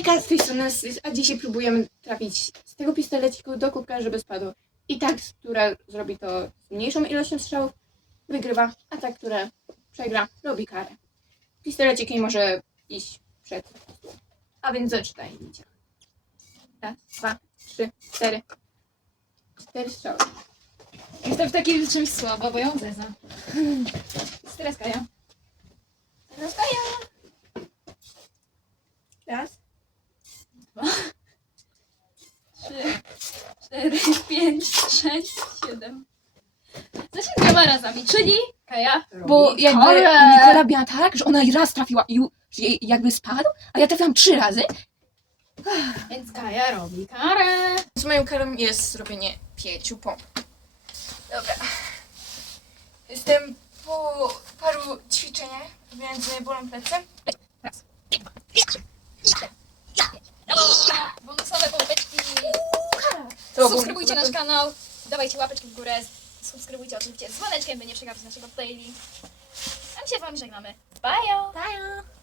Hejka, z tej strony Sys, a dzisiaj próbujemy trafić z tego pistoleciku do kubka, żeby spadł. I ta, która zrobi to z mniejszą ilością strzałów, wygrywa, a ta, która przegra, robi karę. Pistolecik nie może iść przed stół. A więc zaczynajcie. Raz, dwa, trzy, cztery. Cztery strzały. Jestem w takim czymś słabo, bo ją zeza. Teraz Kaja. 4, 5, 6, 7. Za siedmioma razami, czyli Kaja Bo robi jakby chore. Nikola miała tak, że ona i raz trafiła i ju- jej jakby spadł, a ja trafiłam trzy razy. Więc Kaja robi karę. Z moją karą jest zrobienie pięciu pomp. Dobra. Jestem po paru ćwiczeniach, więc bolą plecy. Subskrybujcie nasz kanał, dawajcie łapeczki w górę, subskrybujcie oczywiście z dzwoneczkiem, by nie przegapić naszego playli. A my się z wami żegnamy. Bye! Bye.